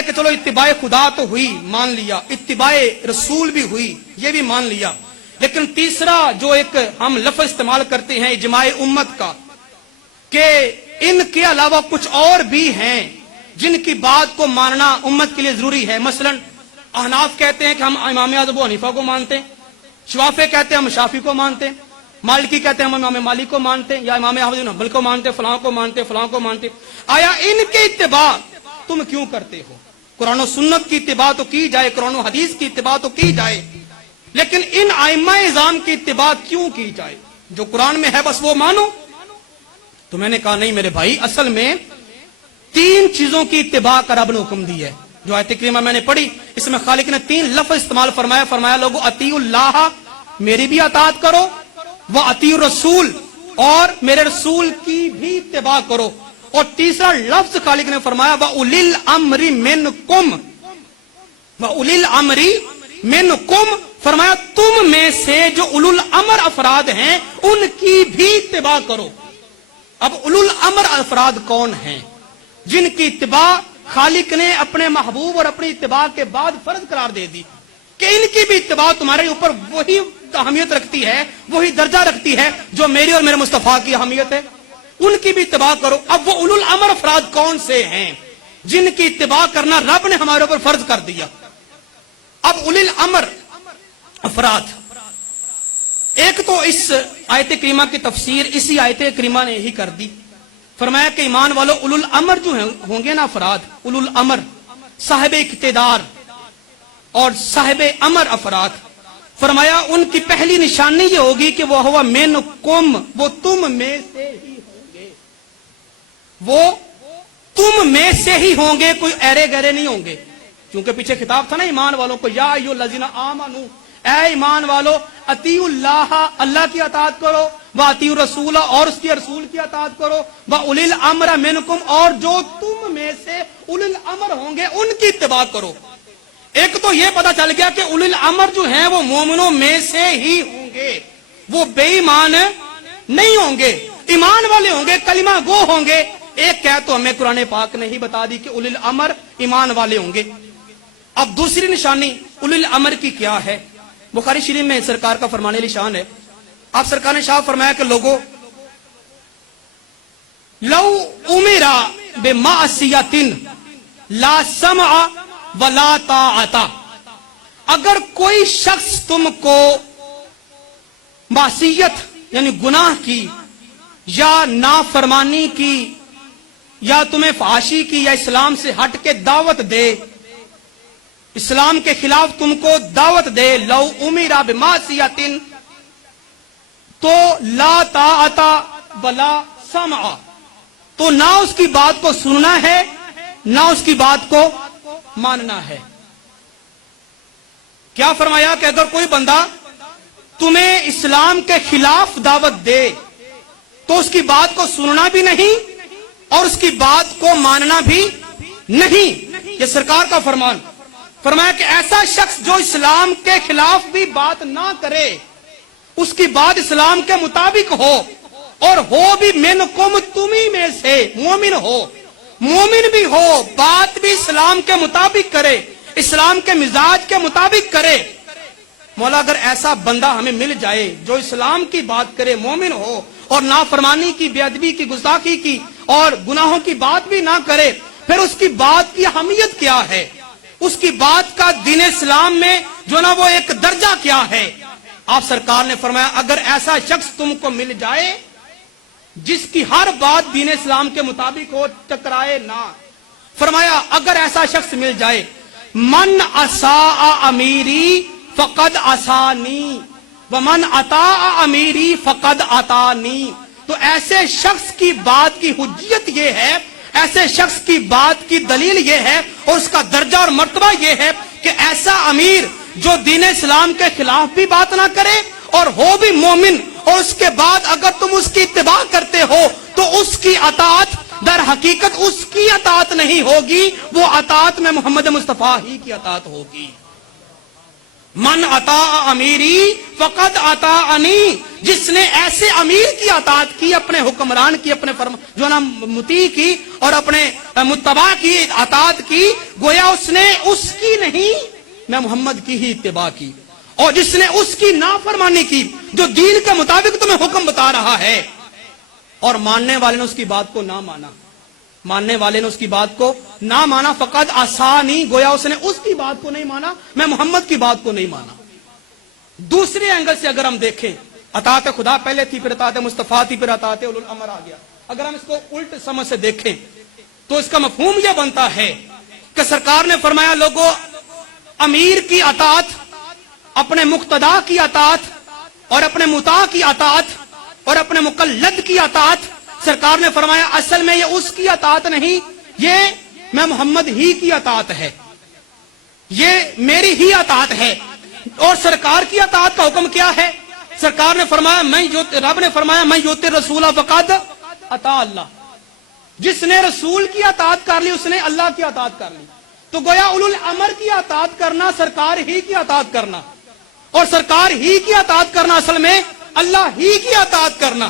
ہے کہ چلو اتباع خدا تو ہوئی، مان لیا، اتباع رسول بھی ہوئی، یہ بھی مان لیا، لیکن تیسرا جو ایک ہم لفظ استعمال کرتے ہیں اجماع امت کا، کہ ان کے علاوہ کچھ اور بھی ہیں جن کی بات کو ماننا امت کے لیے ضروری ہے. مثلا احناف کہتے ہیں کہ ہم امام اعظم ابو حنیفہ کو مانتے ہیں، شوافی کہتے ہیں ہم شافعی کو مانتے ہیں، مالکی کہتے ہیں ہم امام مالک کو مانتے ہیں، یا امام احمد بن حنبل کو مانتے ہیں، فلاں کو مانتے ہیں، فلاں کو مانتے ہیں. آیا ان کے اتباع تم کیوں کرتے ہو؟ قرآن و سنت کی اتباع تو کی جائے، قرآن و حدیث کی اتباع تو کی جائے، لیکن ان ائمہ اعظام کی اتباع کیوں کی جائے؟ جو قرآن میں ہے بس وہ مانو. تو میں نے کہا نہیں میرے بھائی، اصل میں 3 چیزوں کی اتباع کا رب نے حکم دی ہے. جو آیت کریمہ میں نے پڑھی اس میں خالق نے 3 لفظ استعمال فرمایا. فرمایا لوگو اطیعوا اللہ، میری بھی اطاعت کرو، واطیعوا الرسول، اور میرے رسول کی بھی اتباع کرو. اور تیسرا لفظ خالق نے فرمایا وَأُولِي الْأَمْرِ مِنْكُمْ، وَأُولِي الْأَمْرِ مِنْكُمْ، فرمایا تم میں سے جو اولو الامر افراد ہیں ان کی بھی اتباع کرو. اب اولو الامر افراد کون ہیں جن کی اتباع خالق نے اپنے محبوب اور اپنی اتباع کے بعد فرض قرار دے دی کہ ان کی بھی اتباع تمہارے اوپر وہی اہمیت رکھتی ہے، وہی درجہ رکھتی ہے جو میری اور میرے مصطفیٰ کی اہمیت ہے، ان کی بھی اتباع کرو. اب وہ اولو الامر افراد کون سے ہیں جن کی اتباع کرنا رب نے ہمارے اوپر فرض کر دیا؟ اب اولو الامر افراد، ایک تو اس آیت کریمہ کی تفسیر اسی آیت کریمہ نے ہی کر دی. فرمایا کہ ایمان والو اولو الامر جو ہوں گے نا افراد، اولو الامر صاحب اقتدار اور صاحب امر افراد، فرمایا ان کی پہلی نشانی یہ ہوگی کہ وہ ہوا منکم، وہ تم میں سے ہی ہوں گے، وہ تم میں سے ہی ہوں گے، کوئی ایرے گہرے نہیں ہوں گے. کیونکہ پیچھے خطاب تھا نا ایمان والوں کو، یا ایھا الذین آمنوا، اے ایمان والو اطیعوا اللہ، اللہ کی اطاعت کرو، واطیعوا الرسول، اور اس کی رسول کی اطاعت کرو، واولی الامر منکم، اور جو تم میں سے اولی الامر ہوں گے ان کی اتباع کرو. ایک تو یہ پتا چل گیا کہ اولی الامر جو ہیں وہ مومنوں میں سے ہی ہوں گے، وہ بے ایمان نہیں ہوں گے، ایمان والے ہوں گے، کلمہ گو ہوں گے. ایک کہہ تو ہمیں قرآن پاک نے ہی بتا دی کہ اولی الامر ایمان والے ہوں گے. اب دوسری نشانی اولی الامر کی کیا ہے؟ بخاری شریف میں سرکار کا فرمان علی شان ہے. آپ سرکار نے شاہ فرمایا کہ لوگوں لو امرا بمعصیۃ لا سمع ولا طاعۃ، اگر کوئی شخص تم کو معصیت یعنی گناہ کی یا نافرمانی کی یا تمہیں فحاشی کی یا اسلام سے ہٹ کے دعوت دے، اسلام کے خلاف تم کو دعوت دے، لو امرا بمعصیۃ، تو لا طاعۃ ولا سمع، تو نہ اس کی بات کو سننا ہے نہ اس کی بات کو ماننا ہے. کیا فرمایا کہ اگر کوئی بندہ تمہیں اسلام کے خلاف دعوت دے تو اس کی بات کو سننا بھی نہیں اور اس کی بات کو ماننا بھی نہیں. یہ سرکار کا فرمان. فرمایا کہ ایسا شخص جو اسلام کے خلاف بھی بات نہ کرے، اس کی بات اسلام کے مطابق ہو، اور ہو بھی منکم، تمہیں میں سے مومن ہو، مومن بھی ہو، بات بھی اسلام کے مطابق کرے، اسلام کے مزاج کے مطابق کرے. مولا اگر ایسا بندہ ہمیں مل جائے جو اسلام کی بات کرے، مومن ہو، اور نافرمانی کی، بے ادبی کی، گستاخی کی اور گناہوں کی بات بھی نہ کرے، پھر اس کی بات کی اہمیت کیا ہے؟ اس کی بات کا دین اسلام میں جو نا وہ ایک درجہ کیا ہے؟ آپ سرکار نے فرمایا اگر ایسا شخص تم کو مل جائے جس کی ہر بات دین اسلام کے مطابق ہو، ٹکرائے نہ. فرمایا اگر ایسا شخص مل جائے، من اساء امیری فقد اسانی ومن اطاع امیری فقد اطانی، تو ایسے شخص کی بات کی حجیت یہ ہے، ایسے شخص کی بات کی دلیل یہ ہے اور اس کا درجہ اور مرتبہ یہ ہے کہ ایسا امیر جو دین اسلام کے خلاف بھی بات نہ کرے اور ہو بھی مومن، اور اس کے بعد اگر تم اس کی اتباع کرتے ہو تو اس کی اطاعت در حقیقت اس کی اطاعت نہیں ہوگی، وہ اطاعت میں محمد مصطفیٰ ہی کی اطاعت ہوگی. من عطا امیری فقد عطانی، جس نے ایسے امیر کی اطاعت کی، اپنے حکمران کی، اپنے جو نا مطیع کی اور اپنے متبع کی اطاعت کی، گویا اس نے اس کی نہیں میں محمد کی ہی اتباع کی، اور جس نے اس کی نافرمانی کی جو دین کے مطابق تمہیں حکم بتا رہا ہے، اور ماننے والے نے اس کی بات کو نہ مانا، ماننے والے نے اس کی بات کو نہ مانا، فقط آسانی، گویا اس نے اس کی بات کو نہیں مانا، میں محمد کی بات کو نہیں مانا۔ دوسرے اینگل سے اگر ہم دیکھیں، اطاعت خدا پہلے تھی، پھر اطاعت مصطفیٰ تھی، پھر اطاعت اولو الامر آ گیا۔ اگر ہم اس کو الٹ سمجھ سے دیکھیں تو اس کا مفہوم یہ بنتا ہے کہ سرکار نے فرمایا لوگوں، امیر کی اطاعت، اپنے مقتدا کی اطاعت اور اپنے مطاع کی اطاعت اور اپنے مقلد کی اطاعت، سرکار نے فرمایا اصل میں یہ اس کی اطاعت نہیں، یہ میں محمد ہی کی اطاعت ہے، یہ میری ہی اطاعت ہے۔ اور سرکار کی اطاعت کا حکم کیا ہے؟ سرکار نے فرمایا رب نے فرمایا میں یوتی رسول فقد اطاع اللہ، جس نے رسول کی اطاعت کر لی اس نے اللہ کی اطاعت کر لی۔ تو گویا اولو الامر کی اطاعت کرنا سرکار ہی کی اطاعت کرنا، اور سرکار ہی کی اطاعت کرنا اصل میں اللہ ہی کی اطاعت کرنا۔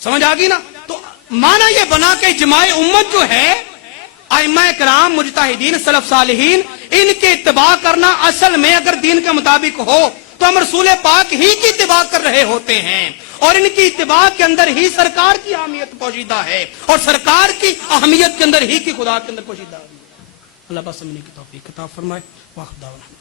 سمجھ آ گئی نا؟ تو معنی یہ بنا کہ اجماع امت جو ہے، ائمہ کرام، مجتہدین، سلف صالحین، ان کے اتباع کرنا اصل میں اگر دین کے مطابق ہو تو ہم رسول پاک ہی کی اتباع کر رہے ہوتے ہیں، اور ان کی اتباع کے اندر ہی سرکار کی اہمیت پوشیدہ ہے، اور سرکار کی اہمیت کے اندر ہی کی خدا کے اندر پوشیدہ ہے۔ اللہ بس سمجھنے کی توفیق عطا فرمائے۔ واخر دعوانا